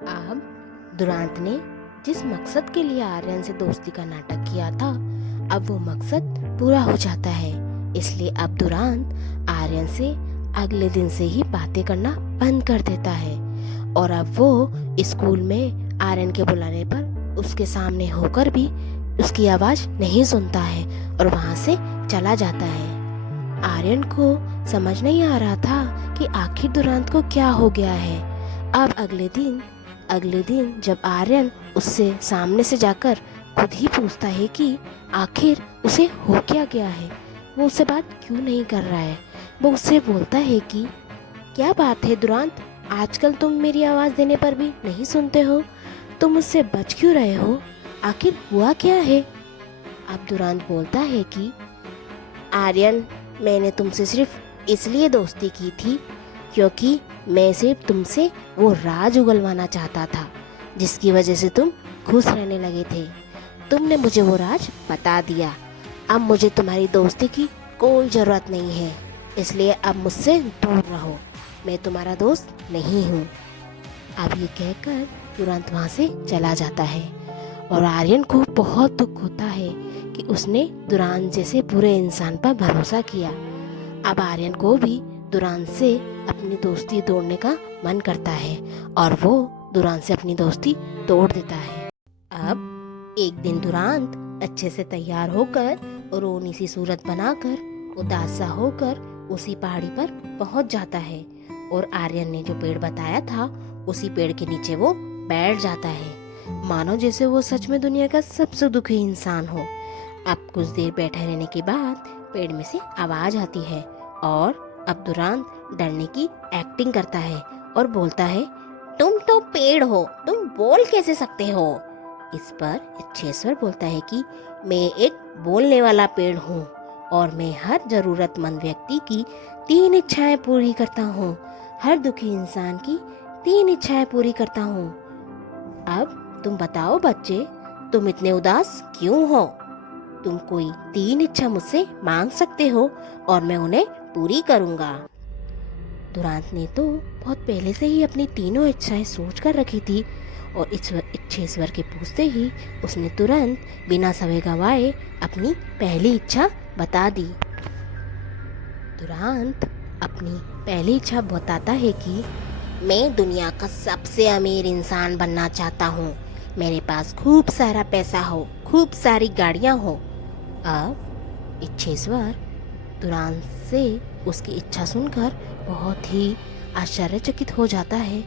अब दुरांत ने जिस मकसद के लिए आर्यन से दोस्ती का नाटक किया था, अब वो मकसद पूरा हो जाता है। इसलिए अब दुरांत आर्यन से अगले दिन से ही बातें करना बंद कर देता है और अब वो स्कूल में आर्यन के बुलाने पर उसके सामने होकर भी उसकी आवाज़ नहीं सुनता है और वहाँ से चला जाता है। आर्यन को समझ नहीं आ रहा था कि आखिर दुरांत को क्या हो गया है। अब अगले दिन जब आर्यन उससे सामने से जाकर खुद ही पूछता है कि आखिर उसे हो क्या गया है, वो उससे बात क्यों नहीं कर रहा है। वो उससे बोलता है कि क्या बात है दुरांत, आजकल तुम मेरी आवाज़ देने पर भी नहीं सुनते हो, तुम मुझसे बच क्यों रहे हो, आखिर हुआ क्या है। अब दुरांत बोलता है कि आर्यन, मैंने तुमसे सिर्फ इसलिए दोस्ती की थी क्योंकि मैं सिर्फ तुमसे वो राज उगलवाना चाहता था जिसकी वजह से तुम खुश रहने लगे थे। तुमने मुझे वो राज बता दिया। अब मुझे तुम्हारी दोस्ती की कोई ज़रूरत नहीं है, इसलिए अब मुझसे दूर रहो, मैं तुम्हारा दोस्त नहीं हूँ। अब ये कहकर तुरंत वहाँ से चला जाता है और आर्यन को बहुत दुख होता है कि उसने दुरान जैसे बुरे इंसान पर भरोसा किया। अब आर्यन को भी दुरान से अपनी दोस्ती तोड़ने का मन करता है और वो दुरान से अपनी दोस्ती तोड़ देता है। अब एक दिन दुरांत अच्छे से तैयार होकर और रोनी सी सूरत बनाकर उदास सा होकर उसी पहाड़ी पर पहुंच जाता है और आर्यन ने जो पेड़ बताया था उसी पेड़ के नीचे वो बैठ जाता है, मानो जैसे वो सच में दुनिया का सबसे दुखी इंसान हो। अब कुछ देर बैठे रहने के बाद पेड़ में से आवाज आती है और अब दुरांत डरने की एक्टिंग करता है और बोलता है, तुम तो पेड़ हो, तुम बोल कैसे सकते हो। इस पर इच्छेश्वर बोलता है कि मैं एक बोलने वाला पेड़ हूँ और मैं हर जरूरतमंद व्यक्ति की 3 इच्छाएं पूरी करता हूँ, हर दुखी इंसान की 3 इच्छाएं पूरी करता हूँ। अब तुम बताओ बच्चे, तुम इतने उदास क्यों हो। तुम कोई 3 इच्छा मुझसे मांग सकते हो और मैं उन्हें पूरी करूँगा। दुरांत ने तो बहुत पहले से ही अपनी तीनों इच्छाएं सोच कर रखी थी और इच्छेश्वर के पूछते ही उसने तुरंत बिना समय गंवाए अपनी पहली इच्छा बता दी। दुरांत अपनी पहली इच्छा बताता है कि मैं दुनिया का सबसे अमीर इंसान बनना चाहता हूँ, मेरे पास खूब सारा पैसा हो, खूब सारी गाड़ियाँ हो। अब इच्छेश्वर दुरांत से उसकी इच्छा सुनकर बहुत ही आश्चर्यचकित हो जाता है,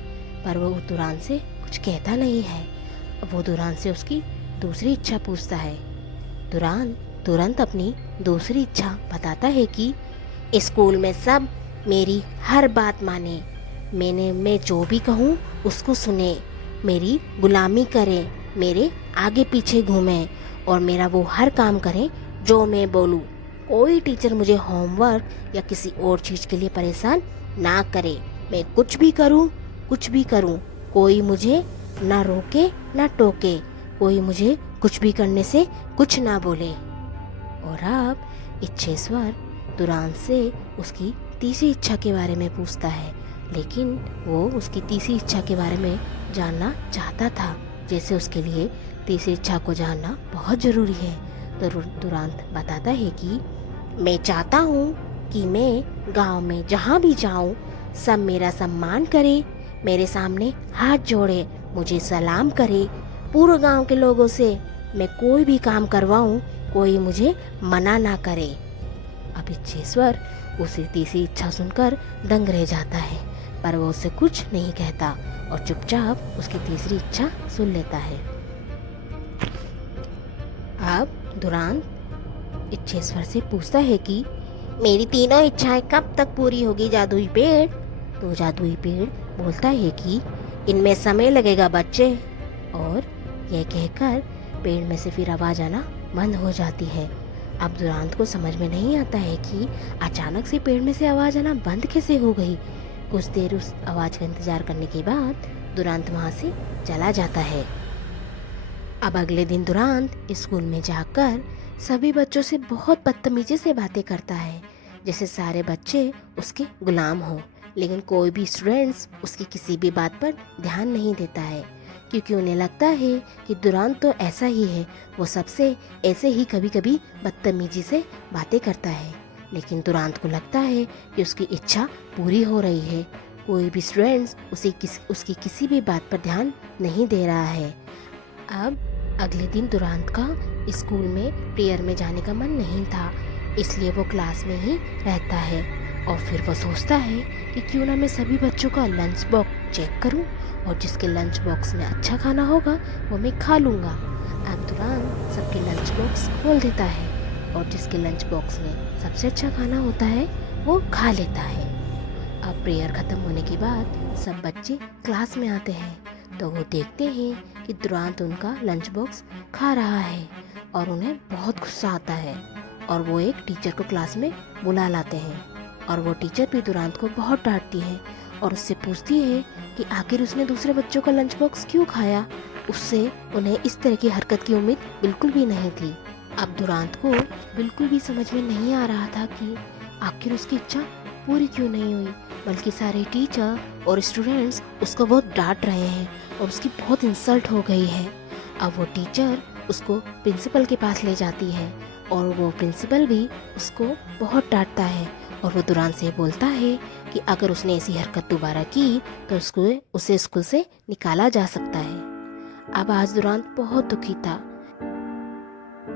पर वो दुरांत से कुछ कहता नहीं है। वो दुरांत से उसकी दूसरी इच्छा पूछता है। दुरांत तुरंत अपनी दूसरी इच्छा बताता है कि स्कूल में सब मेरी हर बात माने, मैं जो भी कहूँ उसको सुने, मेरी गुलामी करे, मेरे आगे पीछे घूमे और मेरा वो हर काम करे जो मैं बोलूँ। कोई टीचर मुझे होमवर्क या किसी और चीज़ के लिए परेशान ना करे, मैं कुछ भी करूँ, कोई मुझे ना रोके ना टोके, कोई मुझे कुछ भी करने से कुछ ना बोले। और अब इच्छेश्वर दुरांत से उसकी तीसरी इच्छा के बारे में पूछता है, लेकिन वो उसकी तीसरी इच्छा के बारे में जानना चाहता था, जैसे उसके लिए तीसरी इच्छा को जानना बहुत ज़रूरी है। तो दुरांत बताता है कि मैं चाहता हूँ कि मैं गांव में जहाँ भी जाऊँ सब मेरा सम्मान करे, मेरे सामने हाथ जोड़े, मुझे सलाम करे, पूरे गांव के लोगों से मैं कोई भी काम करवाऊँ कोई मुझे मना ना करे। अब इच्छेश्वर उसे तीसरी इच्छा सुनकर दंग रह जाता है, पर वो उससे कुछ नहीं कहता और चुपचाप उसकी तीसरी इच्छा सुन लेता है। अब दुरांत इच्छेश्वर से पूछता है कि मेरी तीनों इच्छाएं कब तक पूरी होगी जादुई पेड़। तो जादुई पेड़ बोलता है कि इनमें समय लगेगा बच्चे। और यह कहकर पेड़ में से फिर आवाज़ आना बंद हो जाती है। अब दुरांत को समझ में नहीं आता है कि अचानक से पेड़ में से आवाज़ आना बंद कैसे हो गई। कुछ देर उस आवाज़ का इंतज़ार करने के बाद दुरांत वहाँ से चला जाता है। अब अगले दिन दुरांत स्कूल में जाकर सभी बच्चों से बहुत बदतमीजी से बातें करता है, जैसे सारे बच्चे उसके गुलाम हो। लेकिन कोई भी स्टूडेंट्स उसकी किसी भी बात पर ध्यान नहीं देता है, क्योंकि उन्हें लगता है कि दुरान तो ऐसा ही है, वो सबसे ऐसे ही कभी कभी बदतमीजी से बातें करता है। लेकिन दुरांत को लगता है कि उसकी इच्छा पूरी हो रही है। कोई भी स्टूडेंट्स उसकी किसी भी बात पर ध्यान नहीं दे रहा है। अब अगले दिन दुरांत का स्कूल में प्रेयर में जाने का मन नहीं था, इसलिए वो क्लास में ही रहता है। और फिर वो सोचता है कि क्यों ना मैं सभी बच्चों का लंच बॉक्स चेक करूं, और जिसके लंच बॉक्स में अच्छा खाना होगा वो मैं खा लूँगा। अब दुरांत सबके लंच बॉक्स खोल देता है, और जिसके लंच बॉक्स में सबसे अच्छा खाना होता है वो खा लेता है। अब प्रेयर ख़त्म होने के बाद सब बच्चे क्लास में आते हैं, तो वो देखते हैं कि दुरांत उनका लंच बॉक्स खा रहा है, और उन्हें बहुत गुस्सा आता है। और वो एक टीचर को क्लास में बुला लाते हैं, और वो टीचर भी दुरांत को बहुत डांटती है और उससे पूछती है कि आखिर उसने दूसरे बच्चों का लंच बॉक्स क्यों खाया। उससे उन्हें इस तरह की हरकत की उम्मीद बिल्कुल भी नहीं थी। अब दुरांत को बिल्कुल भी समझ में नहीं आ रहा था कि आखिर उसकी इच्छा पूरी क्यों नहीं हुई, बल्कि सारे टीचर और स्टूडेंट्स उसको बहुत डांट रहे हैं और उसकी बहुत इंसल्ट हो गई है। अब वो टीचर उसको प्रिंसिपल के पास ले जाती है, और वो प्रिंसिपल भी उसको बहुत डांटता है, और वो दुरांत से बोलता है कि अगर उसने ऐसी हरकत दोबारा की तो उसे स्कूल से निकाला जा सकता है। अब आज दुरांत बहुत दुखी था।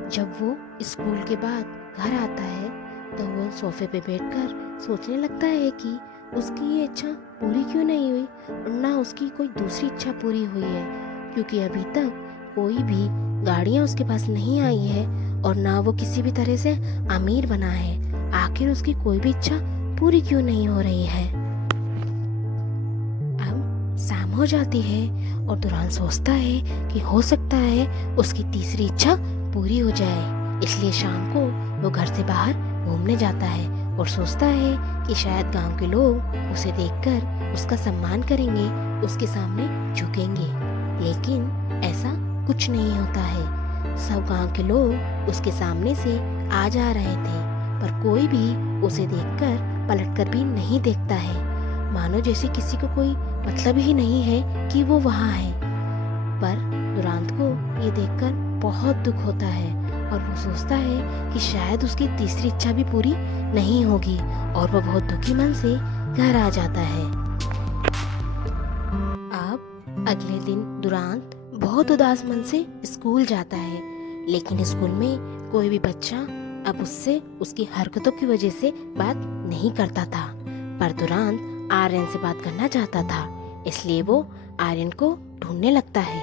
जब वो स्कूल के बाद घर आता है तो वो सोफे पे बैठकर सोचने लगता है कि उसकी ये इच्छा पूरी क्यों नहीं हुई, और ना उसकी कोई दूसरी इच्छा पूरी हुई है, क्योंकि अभी तक कोई भी गाड़ियाँ उसके पास नहीं आई है, और ना वो किसी भी तरह से अमीर बना है। आखिर उसकी कोई भी इच्छा पूरी क्यों नहीं हो रही है। अब शाम हो जाती है और दुरान सोचता है कि हो सकता है उसकी तीसरी इच्छा पूरी हो जाए, इसलिए शाम को वो घर से बाहर घूमने जाता है और सोचता है कि शायद गांव के लोग उसे देखकर उसका सम्मान करेंगे, उसके सामने झुकेंगे। लेकिन ऐसा कुछ नहीं होता है। सब गांव के लोग उसके सामने से आ जा रहे थे, पर कोई भी उसे देखकर पलटकर भी नहीं देखता है, मानो जैसे किसी को कोई मतलब ही नहीं है कि वो वहाँ है। पर दुरांत को ये देखकर बहुत दुख होता है, और वो सोचता है कि शायद उसकी तीसरी इच्छा भी पूरी नहीं होगी, और वो बहुत दुखी मन से घर आ जाता है। अब अगले दिन दुरांत बहुत उदास मन से स्कूल जाता है, लेकिन स्कूल में कोई भी बच्चा अब उससे उसकी हरकतों की वजह से बात नहीं करता था। पर दुरांत आर्यन से बात करना चाहता था, इसलिए वो आर्यन को ढूंढने लगता है,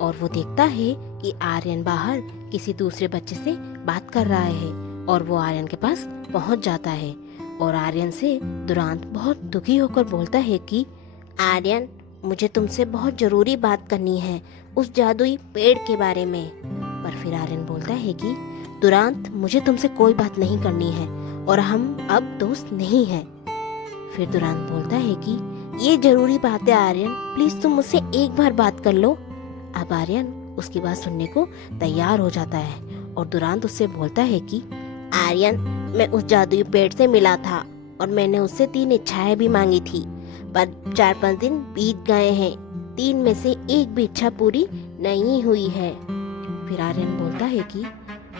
और वो देखता है कि आर्यन बाहर किसी दूसरे बच्चे से बात कर रहा है, और वो आर्यन के पास पहुंच जाता है, और आर्यन से दुरांत बहुत दुखी होकर बोलता है कि आर्यन, मुझे तुमसे बहुत ज़रूरी बात करनी है उस जादुई पेड़ के बारे में। पर फिर आर्यन बोलता है कि दुरांत, मुझे तुमसे कोई बात नहीं करनी है, और हम अब दोस्त नहीं हैं। फिर दुरांत बोलता है कि ये ज़रूरी बात है आर्यन, प्लीज़ तुम मुझसे एक बार बात कर लो। अब आर्यन उसकी बात सुनने को तैयार हो जाता है, और दुरांत उससे बोलता है कि आर्यन, मैं उस जादुई पेड़ से मिला था, और मैंने उससे 3 इच्छाएं भी मांगी थी, पर 4-5 दिन बीत गए हैं, 3 में से एक भी इच्छा पूरी नहीं हुई है। फिर आर्यन बोलता है कि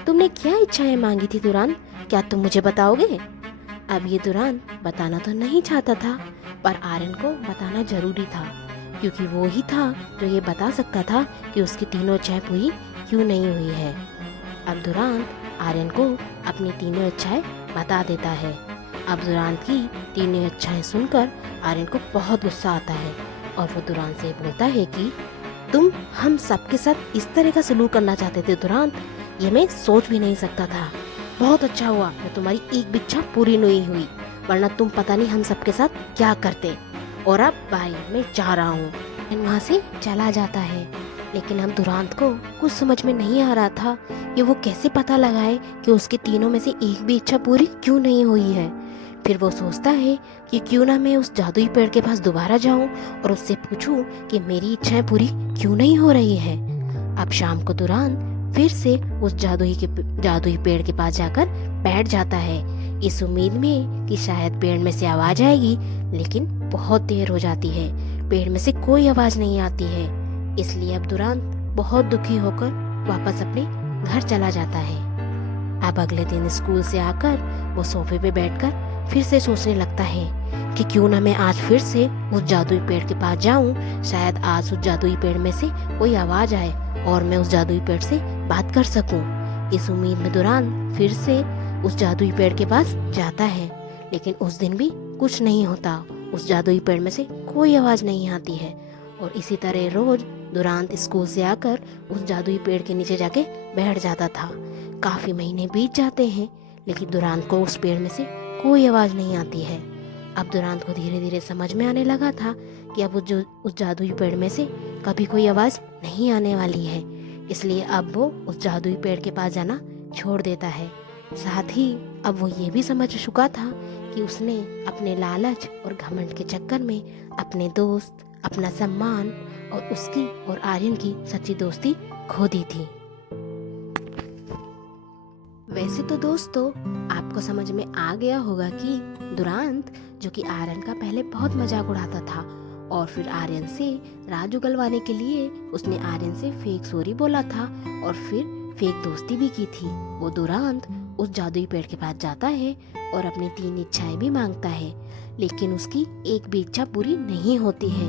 तुमने क्या इच्छाएं मांगी थी दुरांत, क्या तुम मुझे बताओगे? अब ये दुरांत बताना तो नहीं चाहता था, पर आर्यन को बताना जरूरी था, क्योंकि वो ही था जो ये बता सकता था कि उसकी तीनों इच्छाएं पूरी क्यों नहीं हुई है। अब दुरांत आर्यन को अपनी तीनों इच्छाएं बता देता है। अब दुरांत की तीनों इच्छाएं सुनकर आर्यन को बहुत गुस्सा आता है, और वो दुरांत से बोलता है कि तुम हम सबके साथ इस तरह का सलूक करना चाहते थे दुरांत, ये मैं सोच भी नहीं सकता था। बहुत अच्छा हुआ मैं तुम्हारी एक भी इच्छा पूरी नहीं हुई, वरना तुम पता नहीं हम सबके साथ क्या करते। और अब बाय, मैं जा रहा हूँ। वहाँ से चला जाता है, लेकिन अब दुरांत को कुछ समझ में नहीं आ रहा था कि वो कैसे पता लगाए कि उसके तीनों में से एक भी इच्छा पूरी क्यों नहीं हुई है। फिर वो सोचता है कि क्यों ना मैं उस जादुई पेड़ के पास दोबारा जाऊं और उससे पूछूं कि मेरी इच्छाएं पूरी क्यों नहीं हो रही है। अब शाम को दुरांत फिर से उस जादुई पेड़ के पास जाकर बैठ जाता है, इस उम्मीद में कि शायद पेड़ में से आवाज आएगी, लेकिन बहुत देर हो जाती है। पेड़ में से कोई आवाज नहीं आती है। इसलिए अब दुरांत बहुत दुखी होकर वापस अपने घर चला जाता है। अब अगले दिन स्कूल से आकर वो सोफे पे बैठकर फिर से सोचने लगता है कि क्यों ना मैं आज फिर से उस जादुई पेड़ के पास जाऊं। शायद आज उस जादुई पेड़ में से कोई आवाज आए और मैं उस जादुई पेड़ से बात कर सकूं। इस उम्मीद में दुरांत फिर से उस जादुई पेड़ के पास जाता है, लेकिन उस दिन भी कुछ नहीं होता। उस जादुई पेड़ में से कोई आवाज नहीं आती है। और इसी तरह रोज दुरांत स्कूल से आकर उस जादुई पेड़ के नीचे जाके बैठ जाता था। काफी महीने बीत जाते हैं, लेकिन दुरांत को उस पेड़ में से कोई आवाज नहीं आती है। अब दुरांत को धीरे धीरे समझ में आने लगा था कि अब उस जादुई पेड़ में से कभी कोई आवाज नहीं आने वाली है। इसलिए अब वो उस जादुई पेड़ के पास जाना छोड़ देता है। साथ ही अब वो ये भी समझ चुका था कि उसने अपने लालच और घमंड के चक्कर में अपने दोस्त, अपना सम्मान और उसकी और आर्यन की सच्ची दोस्ती खो दी थी। वैसे तो दोस्तों आपको समझ में आ गया होगा कि दुरांत जो कि आर्यन का पहले बहुत मजाक उड़ाता था और फिर आर्यन से राज उगलवाने के लिए उसने आर्यन से फेक सॉरी बोला था और फिर फेक दोस्ती भी की थी। वो दुरांत उस जादुई पेड़ के पास जाता है और अपनी 3 इच्छाएं भी मांगता है, लेकिन उसकी एक भी इच्छा पूरी नहीं होती है।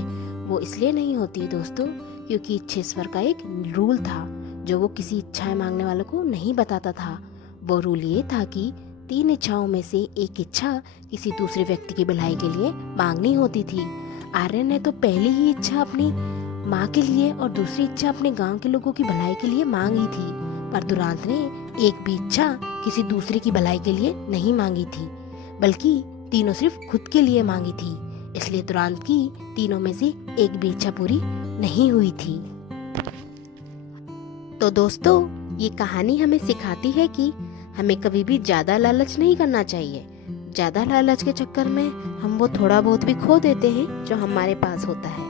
वो इसलिए नहीं होती दोस्तों क्योंकि इच्छेश्वर का एक रूल था जो वो किसी इच्छाएं मांगने वालों को नहीं बताता था। वो रूल ये था कि 3 इच्छाओं में से एक इच्छा किसी दूसरे व्यक्ति की भलाई के लिए मांगनी होती थी। आर्यन ने तो पहली ही इच्छा अपनी माँ के लिए और दूसरी इच्छा अपने गांव के लोगों की भलाई के लिए मांगी थी, पर दुरांत ने एक भी इच्छा किसी दूसरे की भलाई के लिए नहीं मांगी थी, बल्कि तीनों सिर्फ खुद के लिए मांगी थी। इसलिए दुरांत की तीनों में से एक भी इच्छा पूरी नहीं हुई थी। तो दोस्तों ये कहानी हमें सिखाती है कि हमें कभी भी ज्यादा लालच नहीं करना चाहिए। ज्यादा लालच के चक्कर में हम वो थोड़ा बहुत भी खो देते हैं जो हमारे पास होता है।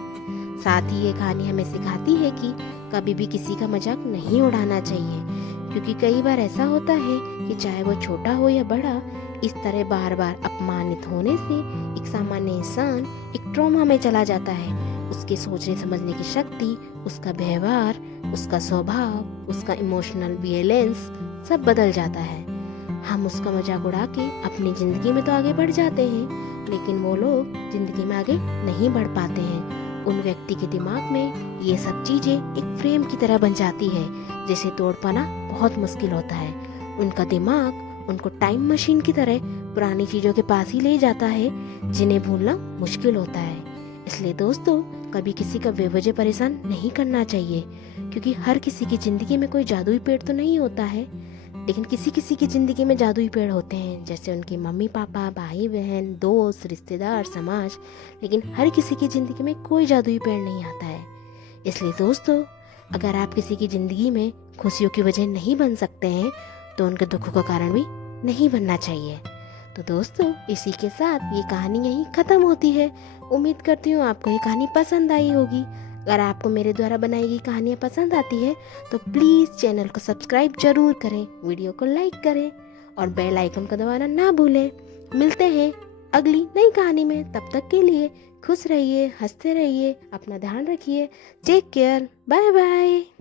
साथ ही ये कहानी हमें सिखाती है कि कभी भी किसी का मजाक नहीं उड़ाना चाहिए, क्योंकि कई बार ऐसा होता है कि चाहे वो छोटा हो या बड़ा, इस तरह बार बार अपमानित होने से एक सामान्य इंसान एक ट्रॉमा में चला जाता है। उसके सोचने समझने की शक्ति, उसका व्यवहार, उसका स्वभाव, उसका इमोशनल बैलेंस सब बदल जाता है। हम उसका मजाक उड़ा के अपनी जिंदगी में तो आगे बढ़ जाते हैं, लेकिन वो लोग जिंदगी में आगे नहीं बढ़ पाते हैं। उन व्यक्ति के दिमाग में ये सब चीजें एक फ्रेम की तरह बन जाती है, जिसे तोड़ पाना बहुत मुश्किल होता है। उनका दिमाग उनको टाइम मशीन की तरह पुरानी चीजों के पास ही ले जाता है, जिन्हें भूलना मुश्किल होता है। इसलिए दोस्तों कभी किसी का बेवजह परेशान नहीं करना चाहिए, क्योंकि हर किसी की जिंदगी में कोई जादुई पेड़ तो नहीं होता है, लेकिन किसी किसी की जिंदगी में जादुई पेड़ होते हैं, जैसे उनके मम्मी पापा, भाई बहन, दोस्त, रिश्तेदार, समाज। लेकिन हर किसी की जिंदगी में कोई जादुई पेड़ नहीं आता है। इसलिए दोस्तों अगर आप किसी की जिंदगी में खुशियों की वजह नहीं बन सकते हैं, तो उनके दुखों का कारण भी नहीं बनना चाहिए। तो दोस्तों इसी के साथ ये कहानी यहीं खत्म होती है। उम्मीद करती हूँ आपको ये कहानी पसंद आई होगी। अगर आपको मेरे द्वारा बनाई गई कहानियाँ पसंद आती है तो प्लीज़ चैनल को सब्सक्राइब जरूर करें, वीडियो को लाइक करें और बेल आइकन को दबाना ना भूलें। मिलते हैं अगली नई कहानी में, तब तक के लिए खुश रहिए, हंसते रहिए, अपना ध्यान रखिए। Take care, bye bye.